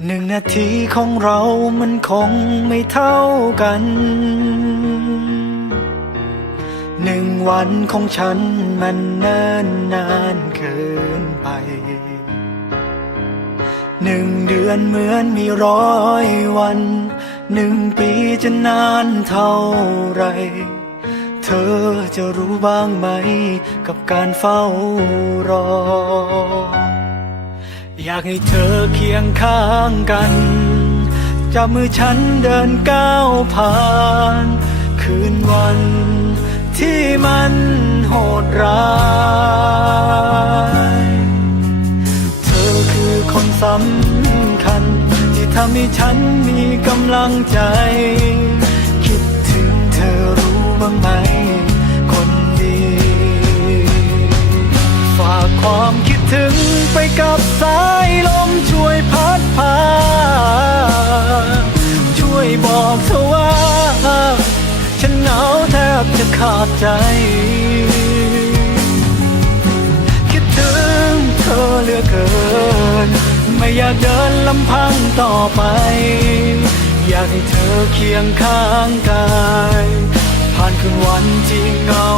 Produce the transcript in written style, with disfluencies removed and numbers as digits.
1 นาทีของเรามันคงไม่เท่ากัน1 วันของฉันมันเนิ่นนานเกินไป1 เดือนเหมือนมี100 วัน1 ปีจะนานเท่าไรเธอจะรู้บ้างไหมกับการเฝ้ารออยากให้เธอเคียงข้างกันจับมือฉันเดินก้าวผ่านคืนวันที่มันโหดร้ายเธอคือคนสำคัญที่ทำให้ฉันมีกำลังใจคิดถึงเธอรู้บ้างไหมคนดีฝากความคิดถึงไปกับสายลมช่วยพัดพาช่วยบอกเธอว่าฉันเหงาแทบจะขาดใจคิดถึงเธอเหลือเกินไม่อยากเดินลำพังต่อไปอยากให้เธอเคียงข้างกายผ่านคืนวันที่เหงา